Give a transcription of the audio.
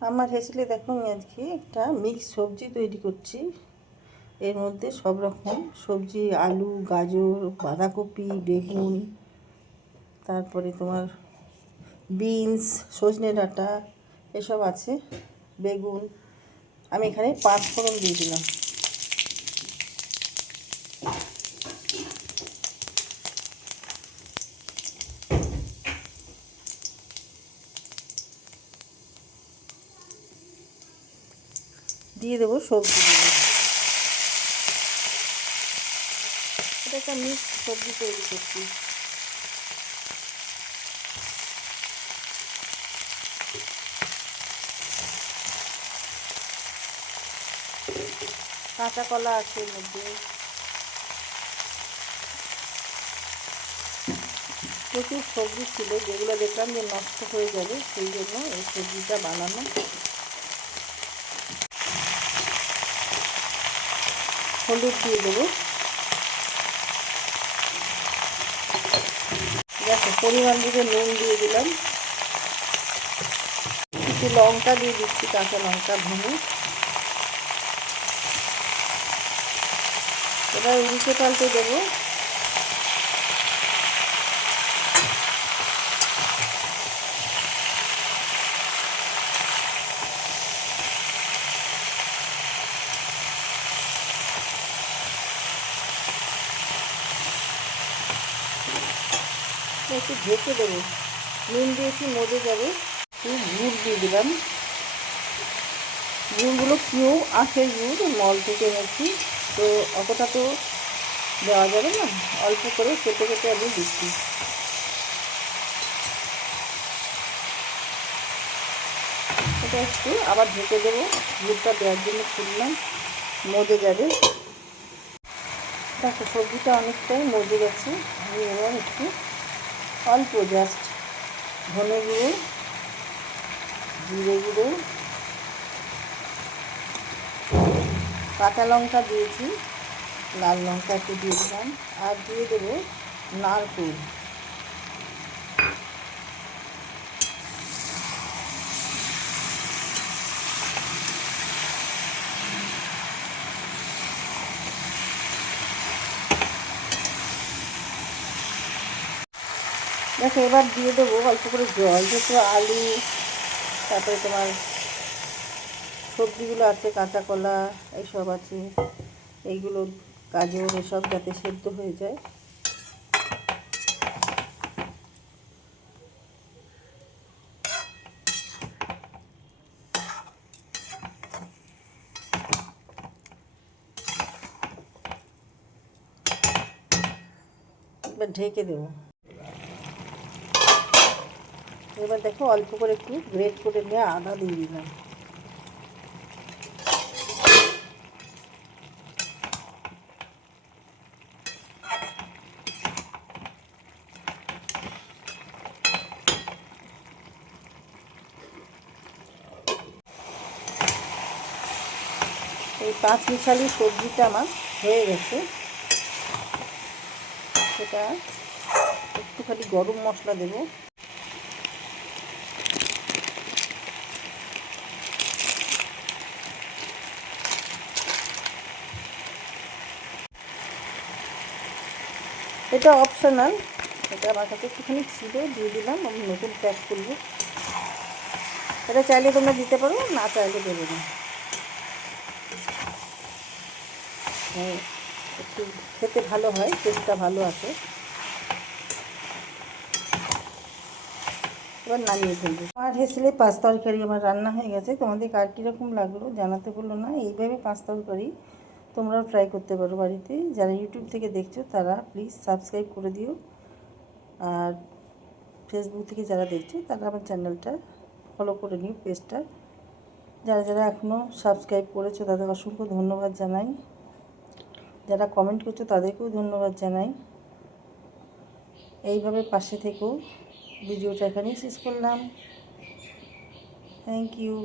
আমার হেসেলে দেখো, আমি আজকে একটা মিক্স সবজি তৈরি করছি। এর মধ্যে সব রকম সবজি, আলু, গাজর, বাঁধাকপি, বেগুন, তারপরে তোমার বিনস, সজনে ডাঁটা এসব আছে, বেগুন। আমি এখানে 5 ফোড়ন দিয়ে দিলাম। দিয়ে দেবো সবজিগুলো। এটা একটা মিক্স সবজি তৈরি করছি। কাঁচা কলা আছে এর মধ্যে। প্রচুর সবজি ছিল, যেগুলো দেখলাম যে নষ্ট হয়ে যাবে, সেই জন্য এই সবজিটা বানানো। হলুদ দিয়ে দেবো। দেখো, পরিমাণ বুঝে নুন দিয়ে দিলাম। কিছু লঙ্কা দিয়ে দিচ্ছি, কাঁচা লঙ্কা ভেঙে। এবার উল্টে পাল্টে দেবো। একটু ঢেকে দেবো। নুন দিয়েছি, মজে যাবে। একটু গুড় দিয়ে দিলাম। গুড়গুলো কেউ আখের গুড়, মল থেকে এনেছি, তো অতটা তো দেওয়া যাবে না, অল্প করে কেটে কেটে আমি দিচ্ছি। এটা একটু আবার ঢেকে দেবো। গুড়টা দেওয়ার জন্য খুললাম, মজে যাবে। দেখো, সবজিটা অনেকটাই মজে গেছে। আমি এবার একটু অল্প জাস্ট ধনে গুঁড়ো, জিরে গুঁড়ো, কাঁচা লঙ্কা দিয়েছি, লাল লঙ্কা একটু দিয়ে দিলাম, আর দিয়ে দেবো নারকেল। দেখো, এবার দিয়ে দেবো অল্প করে জল, যেহেতু আলু, তারপরে তোমার সবজিগুলো আছে, কাঁচা কলা এইসব আছে, এইগুলো গাজর এসব যাতে সেদ্ধ হয়ে যায়। এবার ঢেকে দেবো। এবার দেখো, অল্প করে একটু গ্রেট করে নিয়ে আদা দিয়ে দিলাম। এই 5 মিশালি সবজিটা আমার হয়ে গেছে। সেটা একটুখানি গরম মশলা দেবো। এটা অপশনাল, এটা আমার কাছে একটুখানি ছিল, দিয়ে দিলাম। আমি নতুন প্যাক করবো। এটা চাইলে তোমরা দিতে পারো, না চাইলে দেবে না। একটু খেতে ভালো হয়, টেস্টটা ভালো আসে। এবার নামিয়ে ফেলবো। আর হেসেলে 5 তরকারি আমার রান্না হয়ে গেছে। তোমাদের কার কীরকম লাগলো জানাতে বললো না। এইভাবে 5 তরকারি তোমরাও ট্রাই করতে পারো বাড়িতে। যারা ইউটিউব থেকে দেখছো তারা প্লিজ সাবস্ক্রাইব করে দিও। আর ফেসবুক থেকে যারা দেখছো তারা আমার চ্যানেলটা ফলো করে নিও, পেজটা। যারা যারা এখনও সাবস্ক্রাইব করেছো তাদের অসংখ্য ধন্যবাদ জানাই। যারা কমেন্ট করছো তাদেরকেও ধন্যবাদ জানাই। এইভাবে পাশে থেকেও। ভিডিওটা এখানেই শেষ করলাম। Thank you.